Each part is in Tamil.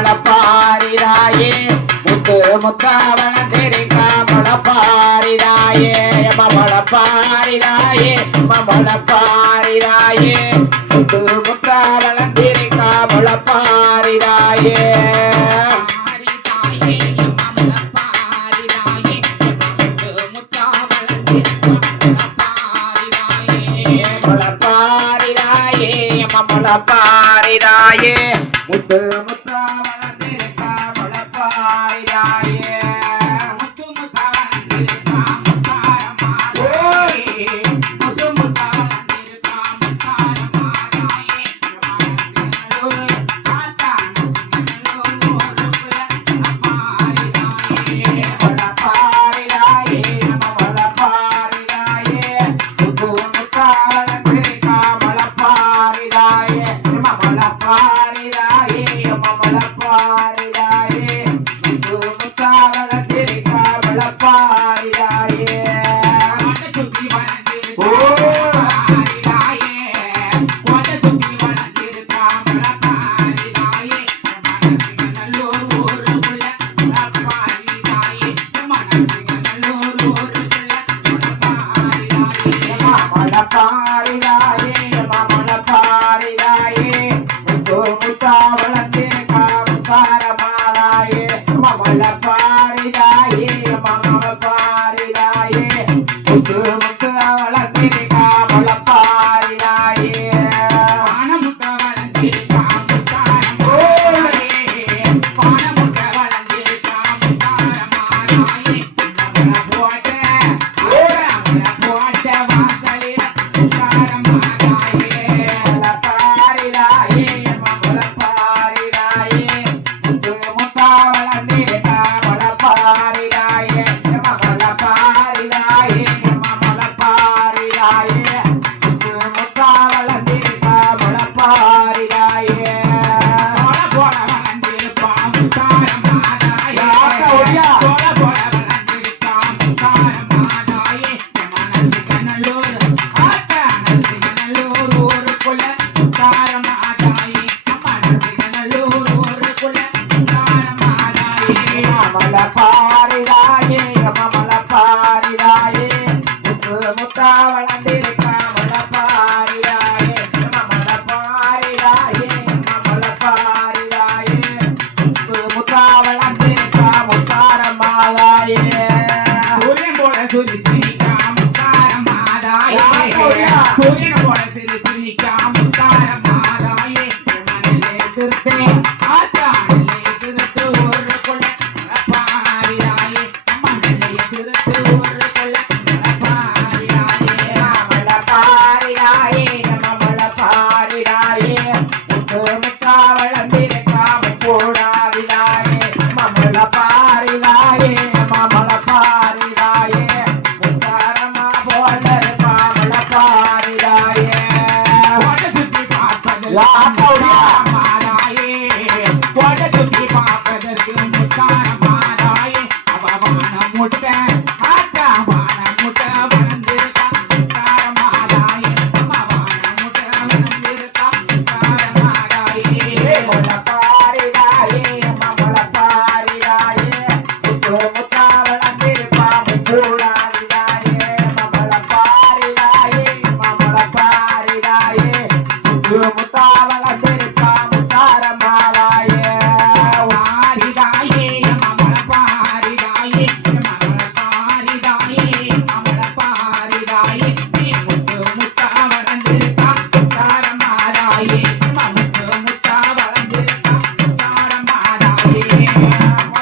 முளப்பாரிதாயே முத்து முத்தாவள தெரிக்கா முளப்பாரிதாயே எம முளப்பாரிதாயே ம முளப்பாரிதாயே முத்து முத்தாவள தெரிக்கா முளப்பாரிதாயே முளப்பாரிதாயே ம முளப்பாரிதாயே முத்து ಕಾರಣ Thank you.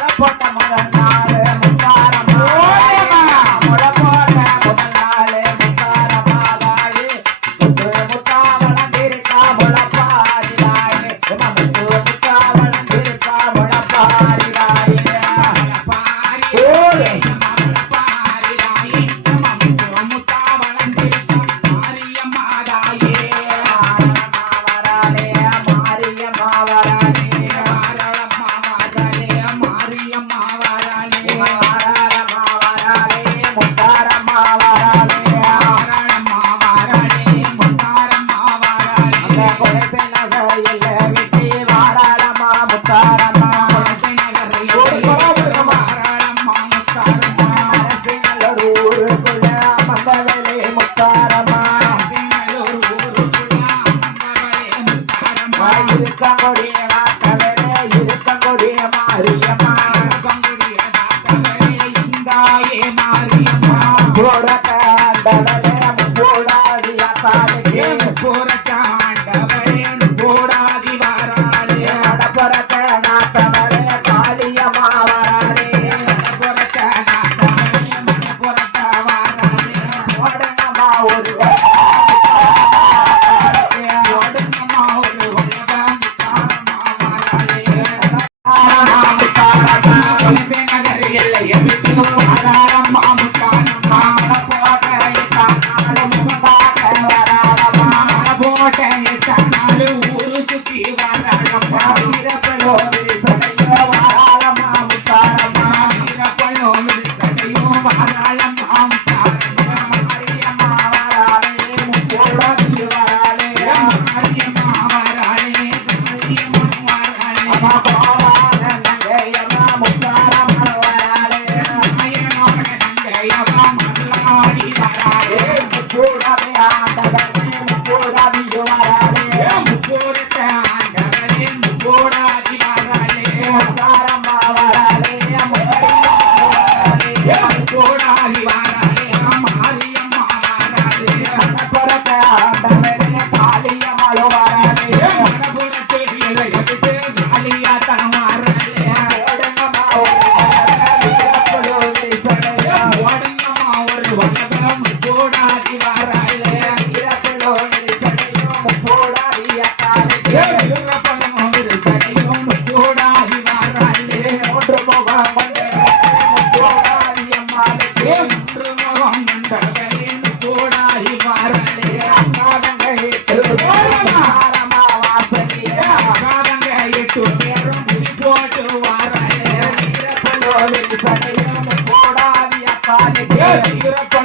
முக்கூடாதிய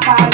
bye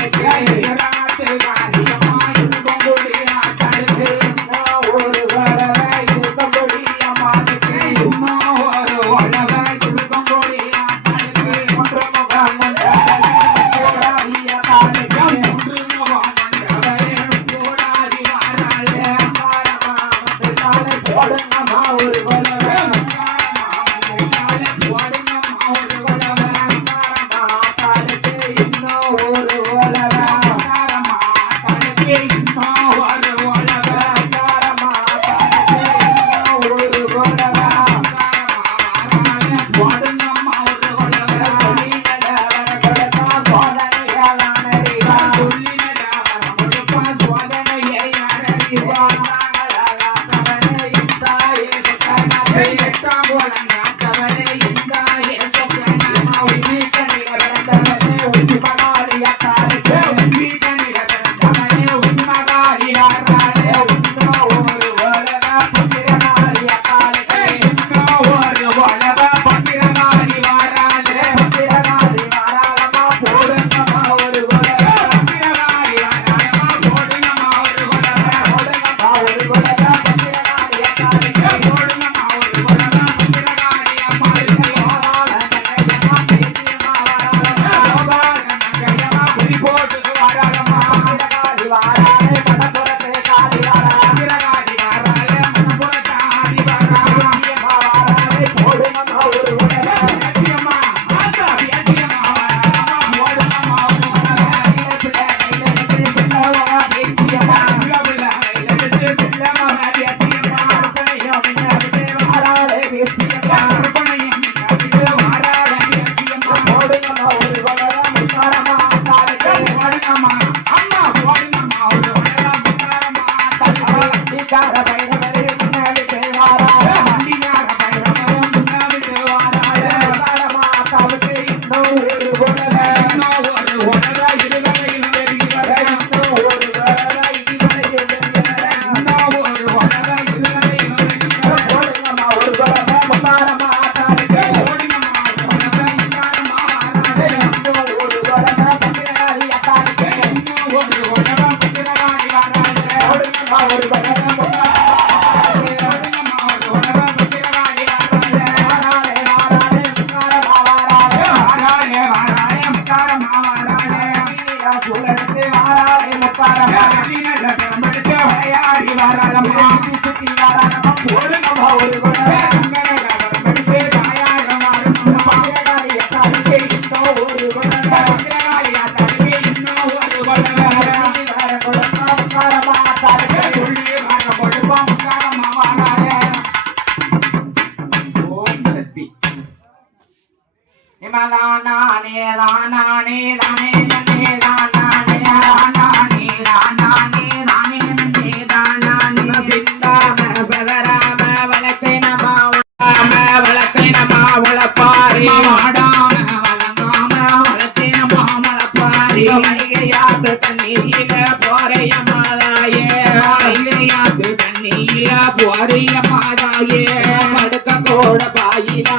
அவளோட பாயிலா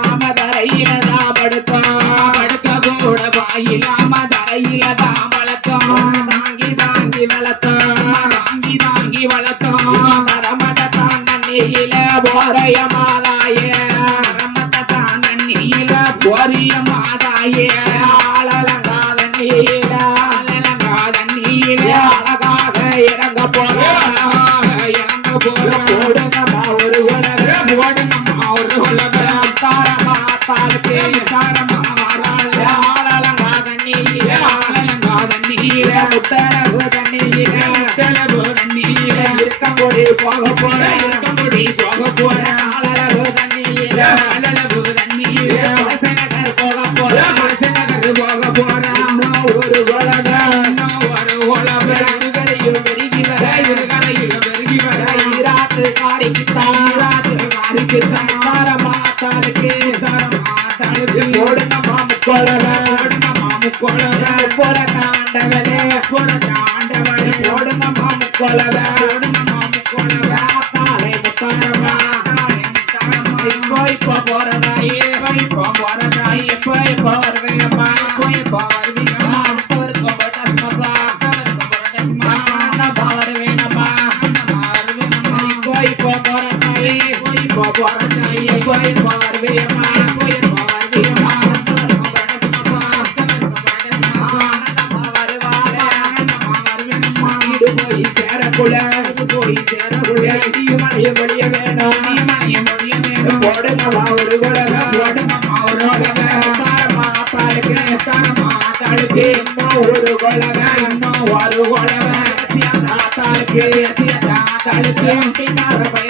நீர உத்தரவு தண்ணீர உத்தரவு தண்ணீர. இருக்க போது போக போற கொலவா? தாலை முத்தாரமா இப்போ இப்போ போறதா? இப்போ போறதா? இப்போ இப்போ வருவேம்மா இப்போ இப்போ తాళి తాళి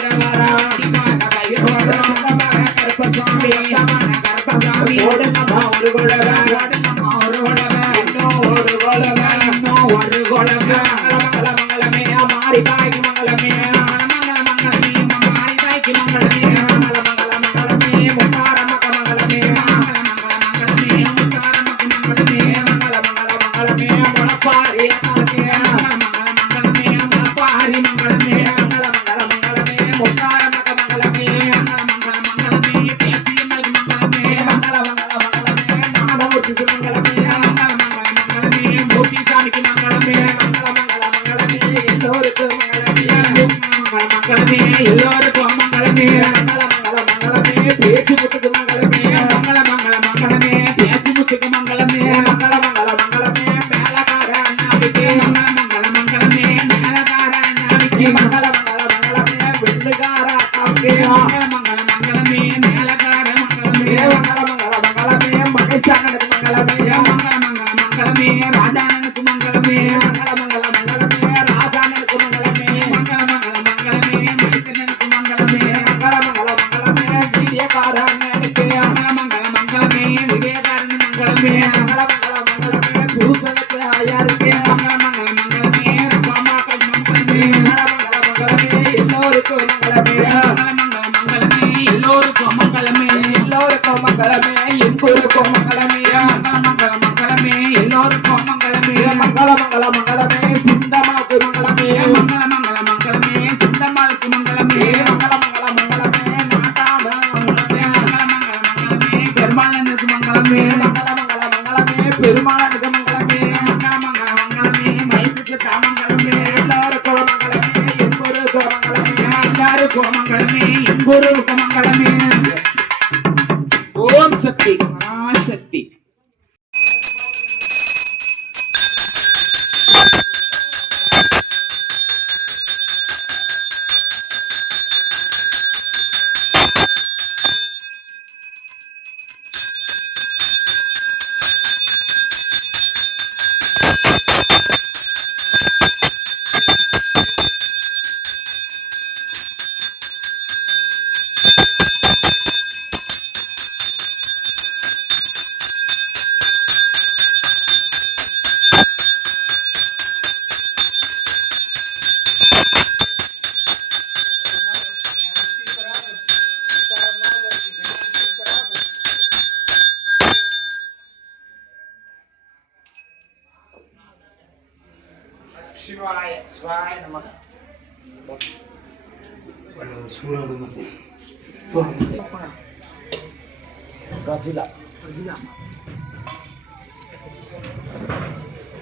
சிவாய சிவாய நமக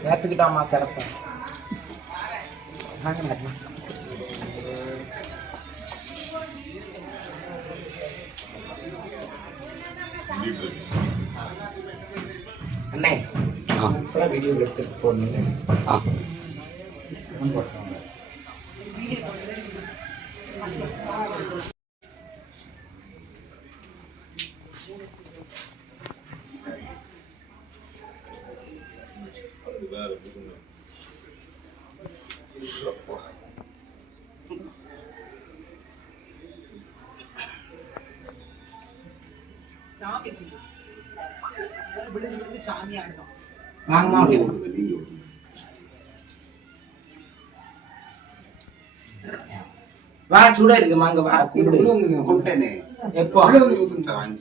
ஏத்துக்கிட்டாமா சிறப்ப அண்ணே வீடியோ எடுத்துட்டு போனீங்க ஆ ட்ரீட்மெண்ட் கொடுத்தாங்க சாமி ஆடுதான் வாங்கம்மா ஆ சுட இருக்கு மாங்க வா கூப்பிடு கூப்பிட்டேனே எப்போ? வாங்கி